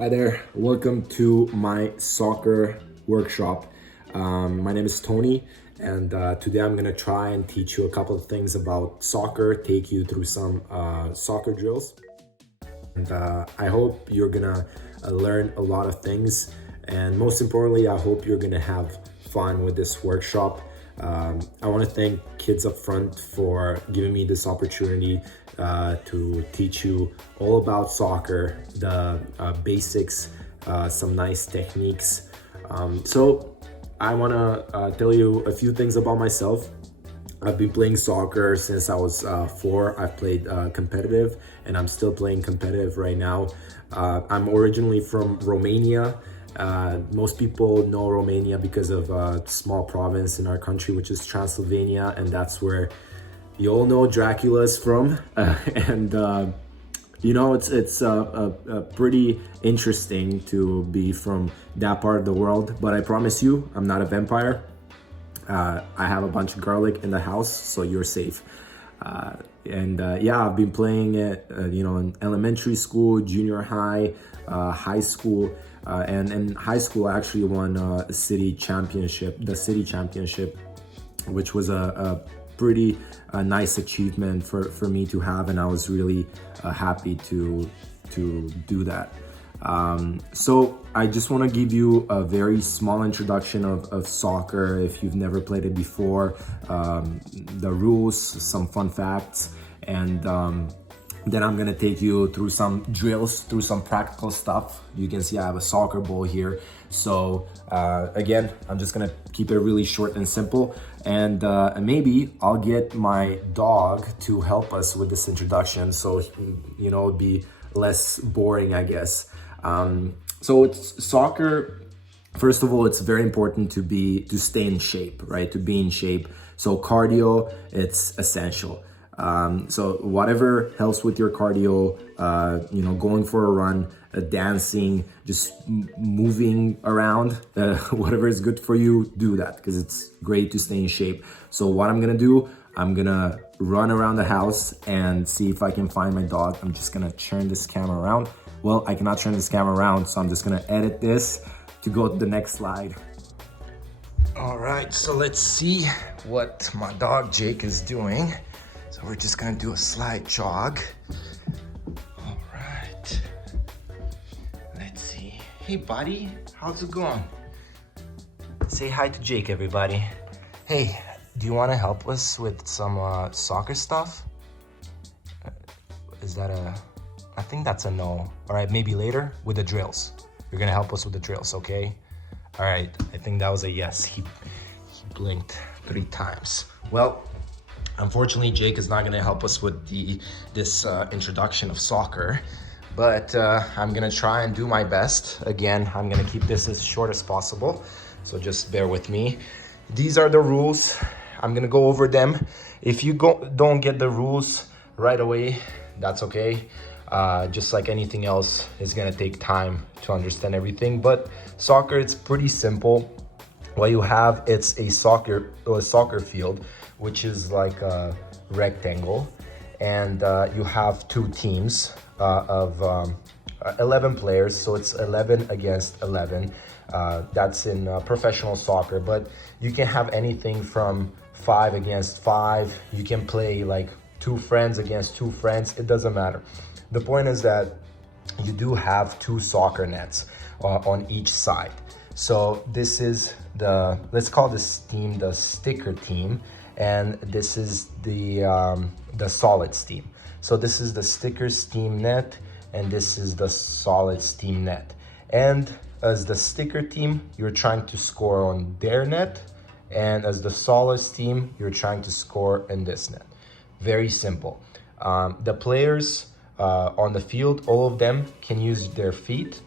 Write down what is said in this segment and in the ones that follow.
Hi there, welcome to my soccer workshop. My name is Tony, and today I'm gonna try and teach you a couple of things about soccer, take you through some soccer drills. And I hope you're gonna learn a lot of things. And most importantly, I hope you're gonna have fun with this workshop. I want to thank Kids Up Front for giving me this opportunity to teach you all about soccer, the basics, some nice techniques. So I want to tell you a few things about myself. I've been playing soccer since I was 4. I've played competitive, and I'm still playing competitive right now. I'm originally from Romania. Most people know Romania because of a small province in our country, which is Transylvania, and that's where you all know Dracula is from. And it's pretty interesting to be from that part of the world. But I promise you, I'm not a vampire. I have a bunch of garlic in the house, so you're safe. I've been playing it, in elementary school, junior high, high school, and in high school I actually won the city championship, which was a pretty nice achievement for me to have, and I was really happy to do that. So I just want to give you a very small introduction of soccer if you've never played it before, the rules, some fun facts, and then I'm gonna take you through some drills, through some practical stuff. You can see I have a soccer ball here. So again, I'm just gonna keep it really short and simple, and maybe I'll get my dog to help us with this introduction, so it'd be less boring, I guess. So it's soccer. First of all, it's very important to stay in shape, right? To be in shape. So cardio, it's essential. So whatever helps with your cardio, going for a run, dancing, just moving around, whatever is good for you, do that, because it's great to stay in shape. So what I'm gonna do, I'm gonna run around the house and see if I can find my dog. I'm just gonna turn this camera around. Well, I cannot turn this camera around, so I'm just gonna edit this to go to the next slide. All right, so let's see what my dog Jake is doing. So we're just gonna do a slight jog. All right, let's see. Hey buddy, how's it going? Say hi to Jake, everybody. Hey, do you wanna help us with some soccer stuff? Is that I think that's a no. All right, maybe later with the drills. You're gonna help us with the drills, okay? All right, I think that was a yes. He blinked 3 times. Well, unfortunately, Jake is not gonna help us with this introduction of soccer, but I'm gonna try and do my best. Again, I'm gonna keep this as short as possible, so just bear with me. These are the rules. I'm gonna go over them. If you don't get the rules right away, that's okay. Just like anything else, it's gonna take time to understand everything. But soccer, it's pretty simple. What you have, it's a soccer field, which is like a rectangle, and you have 2 teams of 11 players, so it's 11 against 11. That's in professional soccer, but you can have anything from 5 against 5. You can play like 2 friends against 2 friends. It doesn't matter. The point is that you do have 2 soccer nets on each side. So this is let's call this team the sticker team, and this is the solids team. So this is the stickers team net, and this is the solids team net. And as the sticker team, you're trying to score on their net, and as the solids team, you're trying to score in this net. Very simple. The players on the field, all of them can use their feet,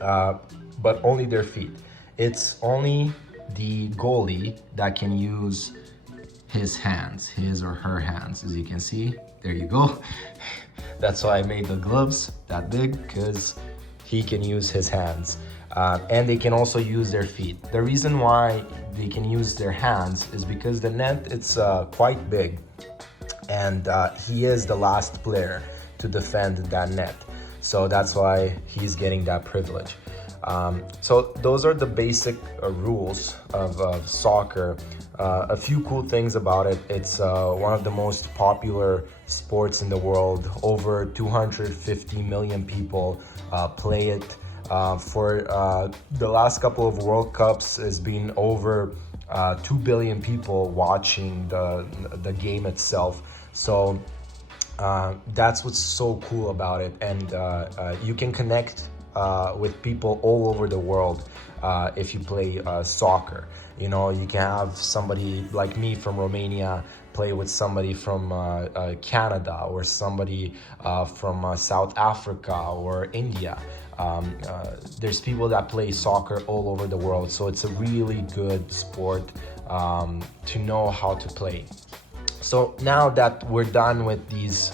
but only their feet. It's only the goalie that can use his hands, his or her hands, as you can see. There you go. That's why I made the gloves that big, because he can use his hands. And they can also use their feet. The reason why they can use their hands is because the net, it's quite big, and he is the last player to defend that net. So that's why he's getting that privilege. So those are the basic rules of soccer. A few cool things about it. It's one of the most popular sports in the world. Over 250 million people play it. For the last couple of World Cups, has been over 2 billion people watching the game itself. So that's what's so cool about it, and you can connect with people all over the world if you play soccer. You know, you can have somebody like me from Romania play with somebody from Canada, or somebody from South Africa or India. There's people that play soccer all over the world, so it's a really good sport to know how to play. So now that we're done with these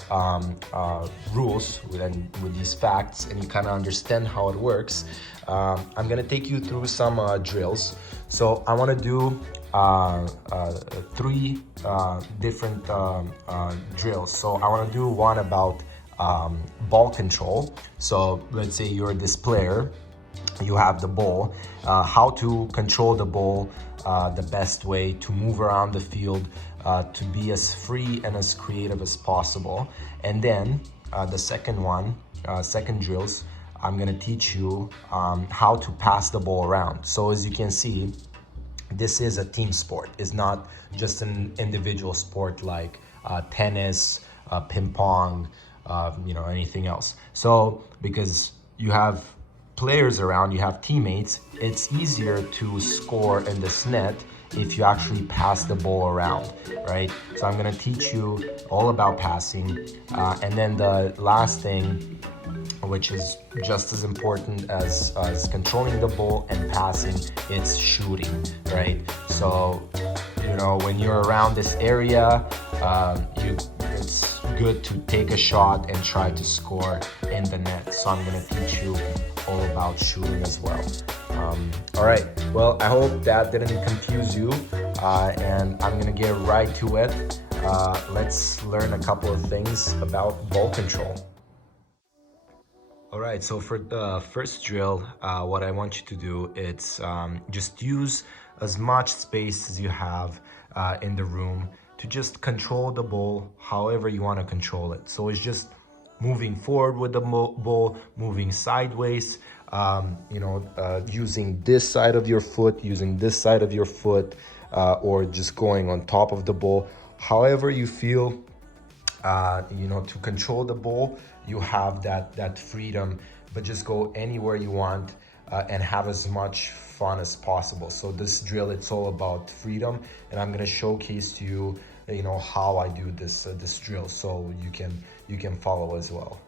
rules with these facts, and you kind of understand how it works, I'm gonna take you through some drills. So I want to do three different drills. So I want to do one about ball control. So let's say you're this player, you have the ball, how to control the ball the best way, to move around the field, to be as free and as creative as possible. And then the second one, second drills, I'm gonna teach you how to pass the ball around. So as you can see, this is a team sport. It's not just an individual sport like tennis, ping pong, anything else. So because you have players around, you have teammates, it's easier to score in this net if you actually pass the ball around, right? So I'm gonna teach you all about passing. And then the last thing, which is just as important as controlling the ball and passing, it's shooting, right? So, when you're around this area, it's good to take a shot and try to score in the net. So I'm gonna teach you all about shooting as well. All right, well, I hope that didn't confuse you, and I'm gonna get right to it. Let's learn a couple of things about ball control. All right, so for the first drill, what I want you to do is just use as much space as you have in the room to just control the ball however you want to control it. So it's just moving forward with the ball, moving sideways, using this side of your foot, using this side of your foot, or just going on top of the ball. However you feel, to control the ball, you have that freedom, but just go anywhere you want and have as much fun as possible. So this drill, it's all about freedom, and I'm gonna showcase to you, how I do this drill, so you can follow as well.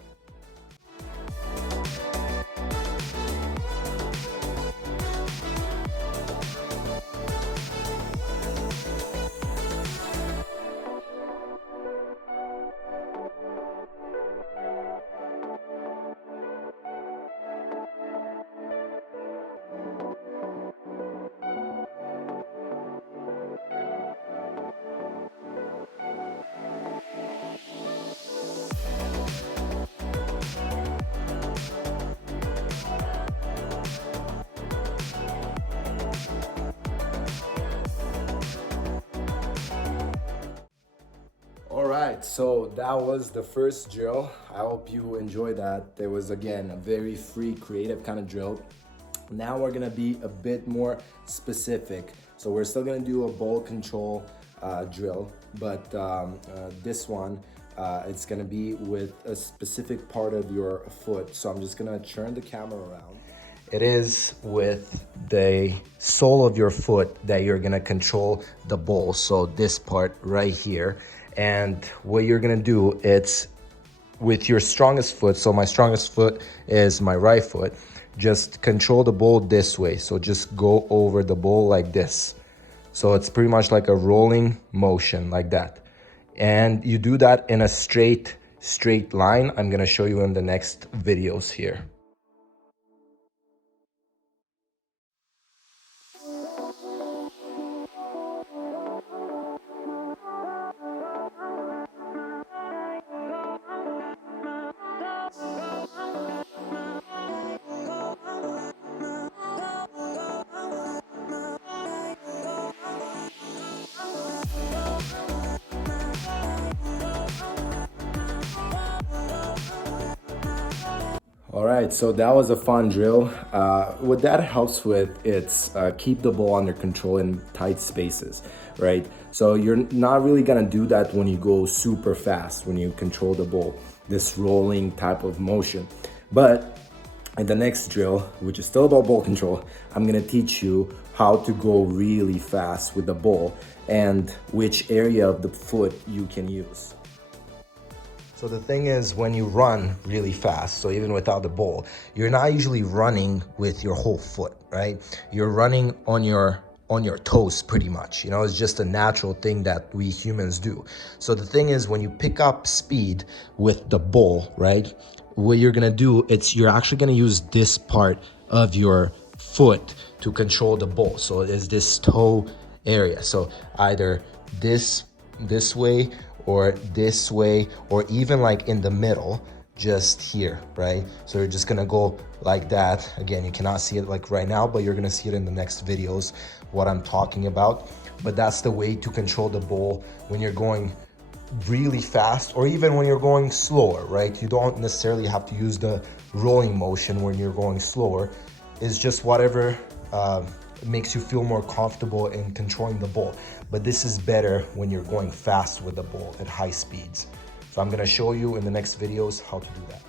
All right, so that was the first drill. I hope you enjoyed that. There was, again, a very free, creative kind of drill. Now we're gonna be a bit more specific. So we're still gonna do a ball control drill, but this one, it's gonna be with a specific part of your foot. So I'm just gonna turn the camera around. It is with the sole of your foot that you're gonna control the ball. So this part right here. And what you're gonna do, it's with your strongest foot. So my strongest foot is my right foot. Just control the ball this way. So just go over the ball like this. So it's pretty much like a rolling motion like that. And you do that in a straight line. I'm gonna show you in the next videos here. All right, so that was a fun drill. What that helps with, it's keep the ball under control in tight spaces, right? So you're not really gonna do that when you go super fast, when you control the ball, this rolling type of motion. But in the next drill, which is still about ball control, I'm gonna teach you how to go really fast with the ball and which area of the foot you can use. So the thing is, when you run really fast, so even without the ball, you're not usually running with your whole foot, right? You're running on your toes pretty much. You know, it's just a natural thing that we humans do. So the thing is, when you pick up speed with the ball, right? What you're gonna do, you're actually gonna use this part of your foot to control the ball. So it's this toe area. So either this way or this way, or even like in the middle, just here, right? So you're just gonna go like that. Again, you cannot see it like right now, but you're gonna see it in the next videos, what I'm talking about. But that's the way to control the ball when you're going really fast, or even when you're going slower, right? You don't necessarily have to use the rolling motion when you're going slower. It's just whatever makes you feel more comfortable in controlling the ball. But this is better when you're going fast with the ball at high speeds. So I'm gonna show you in the next videos how to do that.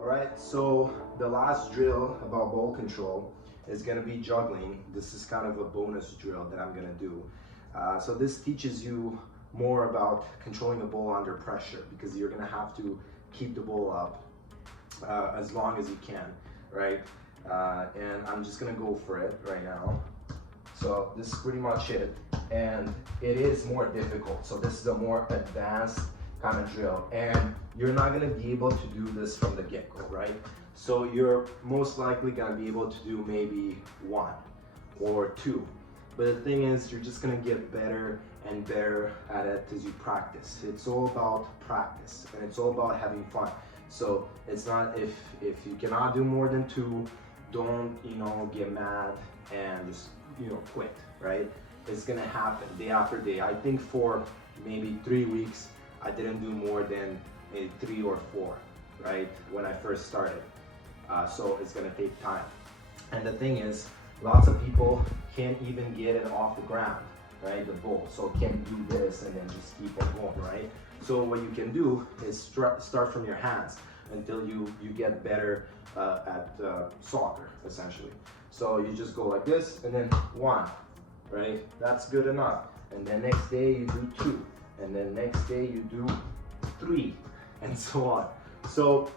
All right, so the last drill about ball control is gonna be juggling. This is kind of a bonus drill that I'm gonna do. So this teaches you more about controlling the ball under pressure, because you're gonna have to keep the ball up as long as you can, right? And I'm just gonna go for it right now. So this is pretty much it, and it is more difficult. So this is a more advanced kind of drill, and you're not gonna be able to do this from the get-go, right? So you're most likely gonna be able to do maybe 1 or 2. But the thing is, you're just gonna get better and better at it as you practice. It's all about practice, and it's all about having fun. So it's not, if you cannot do more than 2, don't, get mad and just, quit, right? It's gonna happen day after day. I think for maybe 3 weeks, I didn't do more than maybe 3 or 4, right? When I first started. So it's gonna take time. And the thing is, lots of people can't even get it off the ground, right? The ball, so can't do this and then just keep on going, right? So what you can do is start from your hands until you get better at soccer, essentially. So you just go like this, and then 1, right? That's good enough. And then next day you do 2, and then next day you do 3, and so on. So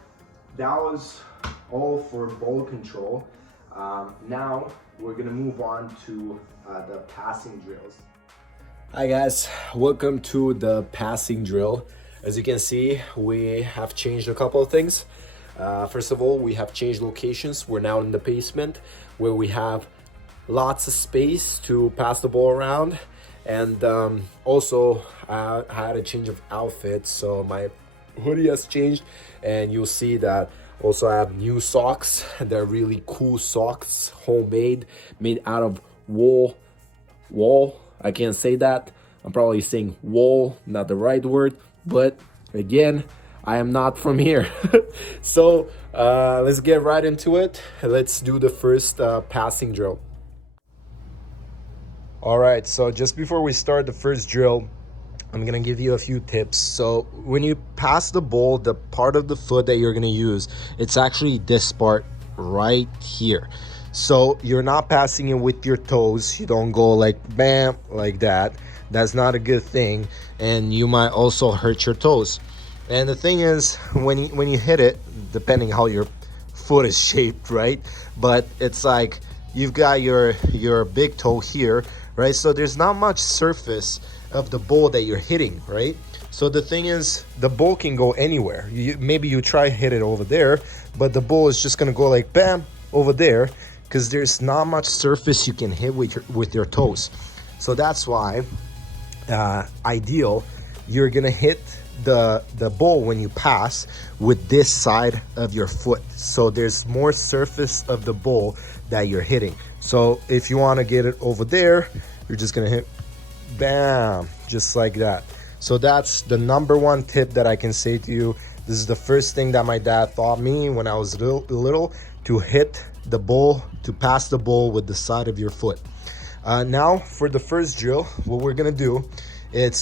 that was all for ball control. Now we're gonna move on to the passing drills. Hi guys, welcome to the passing drill. As you can see, we have changed a couple of things. First of all, we have changed locations. We're now in the basement where we have lots of space to pass the ball around. And also I had a change of outfit, so my hoodie has changed, and you'll see that also I have new socks. They're really cool socks, homemade, made out of wool. I can't say that. I'm probably saying wool, not the right word, but again, I am not from here. So let's get right into it. Let's do the first passing drill. All right, so just before we start the first drill, I'm gonna give you a few tips. So when you pass the ball, the part of the foot that you're gonna use, it's actually this part right here. So you're not passing it with your toes. You don't go like bam, like that. That's not a good thing, and you might also hurt your toes. And the thing is, when you hit it, depending how your foot is shaped, right? But it's like you've got your big toe here, right? So there's not much surface of the ball that you're hitting, right? So the thing is, the ball can go anywhere. Maybe you try hit it over there, but the ball is just gonna go like bam over there, because there's not much surface you can hit with your toes. So that's why ideal you're gonna hit the ball when you pass with this side of your foot. So there's more surface of the ball that you're hitting. So if you wanna get it over there, you're just gonna hit bam, just like that. So that's the number one tip that I can say to you. This is the first thing that my dad taught me when I was little, to hit the ball, to pass the ball with the side of your foot. Now for the first drill, what we're gonna do,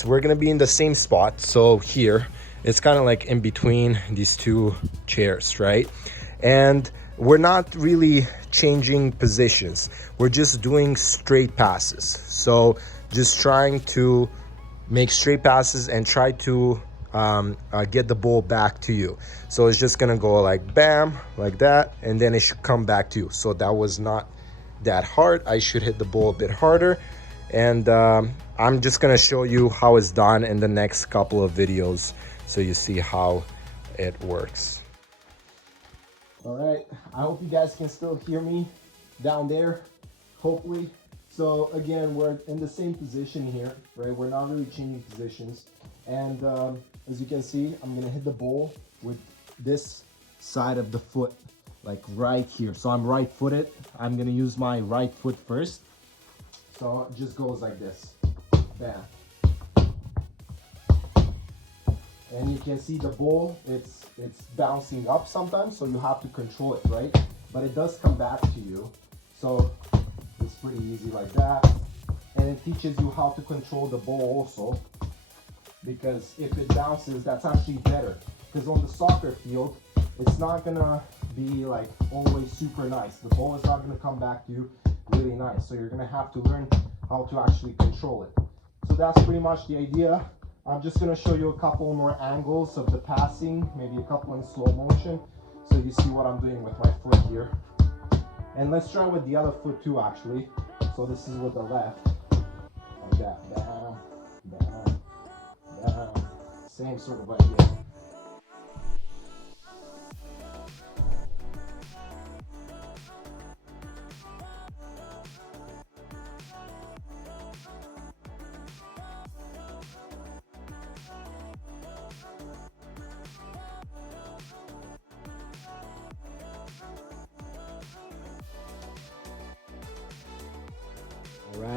we're gonna be in the same spot. So here, it's kind of like in between these two chairs, right? And we're not really changing positions. We're just doing straight passes. So just trying to make straight passes and try to get the ball back to you. So it's just gonna go like bam, like that, and then it should come back to you. So that was not that hard. I should hit the ball a bit harder. And I'm just gonna show you how it's done in the next couple of videos so you see how it works. All right, I hope you guys can still hear me down there, hopefully. So again, we're in the same position here, right? We're not really changing positions. And as you can see, I'm gonna hit the ball with this side of the foot, like right here. So I'm right-footed. I'm gonna use my right foot first. So it just goes like this, bam. And you can see the ball, it's bouncing up sometimes, so you have to control it, right? But it does come back to you. So it's pretty easy like that. And it teaches you how to control the ball also, because if it bounces, that's actually better. Because on the soccer field, it's not gonna be like always super nice. The ball is not gonna come back to you really nice. So you're gonna have to learn how to actually control it. So that's pretty much the idea. I'm just gonna show you a couple more angles of the passing, maybe a couple in slow motion, so you see what I'm doing with my foot here. And let's try with the other foot too, actually. So this is with the left, like that, bam, bam, bam. Same sort of idea.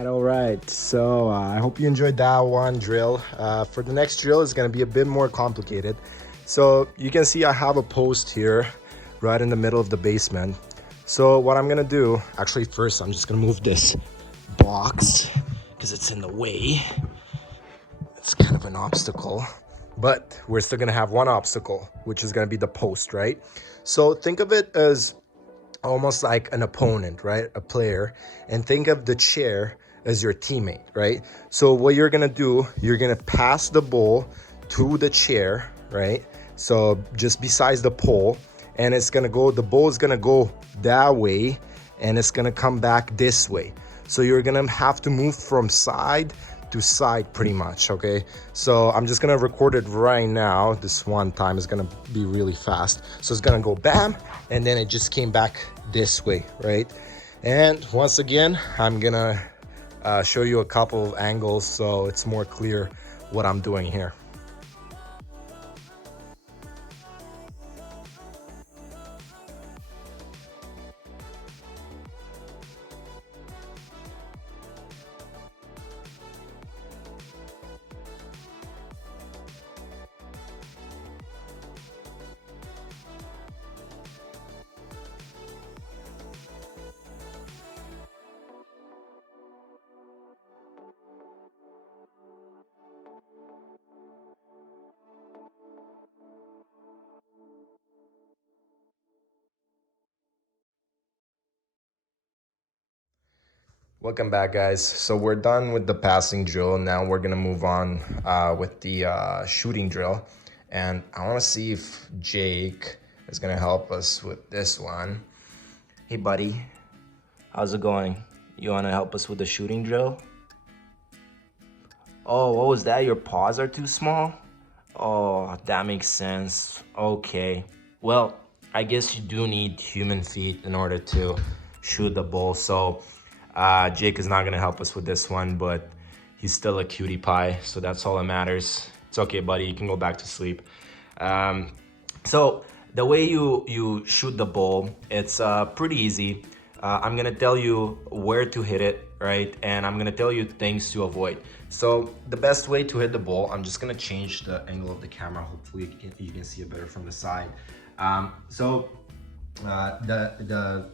All right. So I hope you enjoyed that one drill. For the next drill, it's going to be a bit more complicated. So you can see I have a post here right in the middle of the basement. So what I'm going to do, actually first, I'm just going to move this box because it's in the way. It's kind of an obstacle, but we're still going to have one obstacle, which is going to be the post, right? So think of it as almost like an opponent, right? A player. And think of the chair as your teammate, right? So what you're gonna do, you're gonna pass the ball to the chair, right? So just besides the pole, and it's gonna go, the ball is gonna go that way, and it's gonna come back this way. So you're gonna have to move from side to side pretty much, okay? So I'm just gonna record it right now. This one time is gonna be really fast. So it's gonna go bam, and then it just came back this way, right? And once again, I'm gonna show you a couple of angles so it's more clear what I'm doing here. Welcome back, guys. So we're done with the passing drill. Now we're gonna move on with the shooting drill. And I wanna see if Jake is gonna help us with this one. Hey buddy, how's it going? You wanna help us with the shooting drill? Oh, what was that? Your paws are too small? Oh, that makes sense. Okay. Well, I guess you do need human feet in order to shoot the ball. So Jake is not gonna help us with this one, but he's still a cutie pie, so that's all that matters. It's okay, buddy, you can go back to sleep. So the way you shoot the ball, it's pretty easy. I'm gonna tell you where to hit it, right? And I'm gonna tell you things to avoid. So the best way to hit the ball, I'm just gonna change the angle of the camera. Hopefully you can see it better from the side. The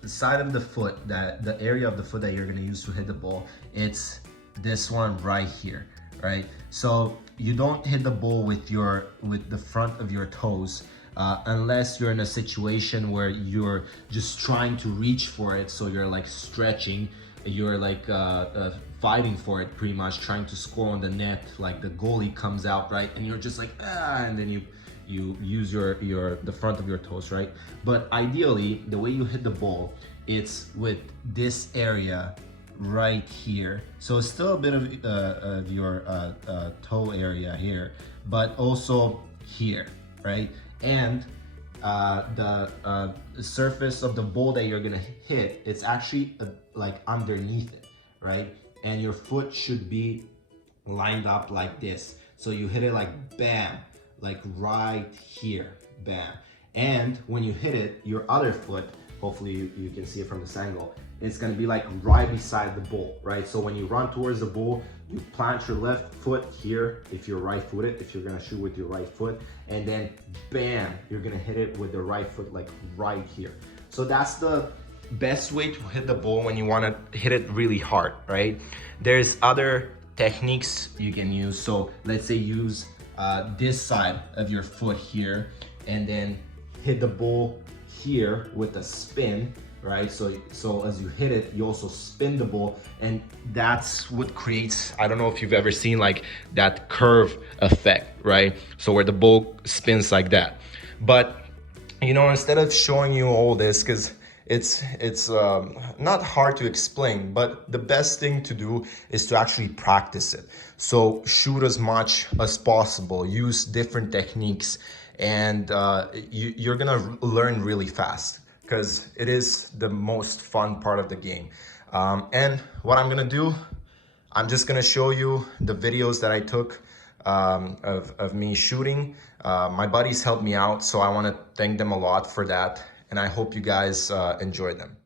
side of the foot, the area of the foot that you're gonna use to hit the ball, it's this one right here, right? So you don't hit the ball with the front of your toes unless you're in a situation where you're just trying to reach for it. So you're like stretching, you're like fighting for it, pretty much trying to score on the net. Like the goalie comes out, right, and you're just like and then you use the front of your toes, right? But ideally, the way you hit the ball, it's with this area right here. So it's still a bit of your toe area here, but also here, right? And the surface of the ball that you're gonna hit, it's actually like underneath it, right? And your foot should be lined up like this. So you hit it like bam, like right here, bam. And when you hit it, your other foot, hopefully you can see it from this angle, it's gonna be like right beside the ball, right? So when you run towards the ball, you plant your left foot here if you're right-footed, if you're gonna shoot with your right foot, and then bam, you're gonna hit it with the right foot like right here. So that's the best way to hit the ball when you wanna hit it really hard, right? There's other techniques you can use. So let's say use this side of your foot here and then hit the ball here with a spin, right? So as you hit it, you also spin the ball, and that's what creates, I don't know if you've ever seen like that curve effect, right? So where the ball spins like that. But you know, instead of showing you all this, because it's not hard to explain, but the best thing to do is to actually practice it. So shoot as much as possible, use different techniques, and you're gonna learn really fast, because it is the most fun part of the game. And what I'm gonna do, I'm just gonna show you the videos that I took of me shooting. My buddies helped me out, so I wanna thank them a lot for that. And I hope you guys enjoy them.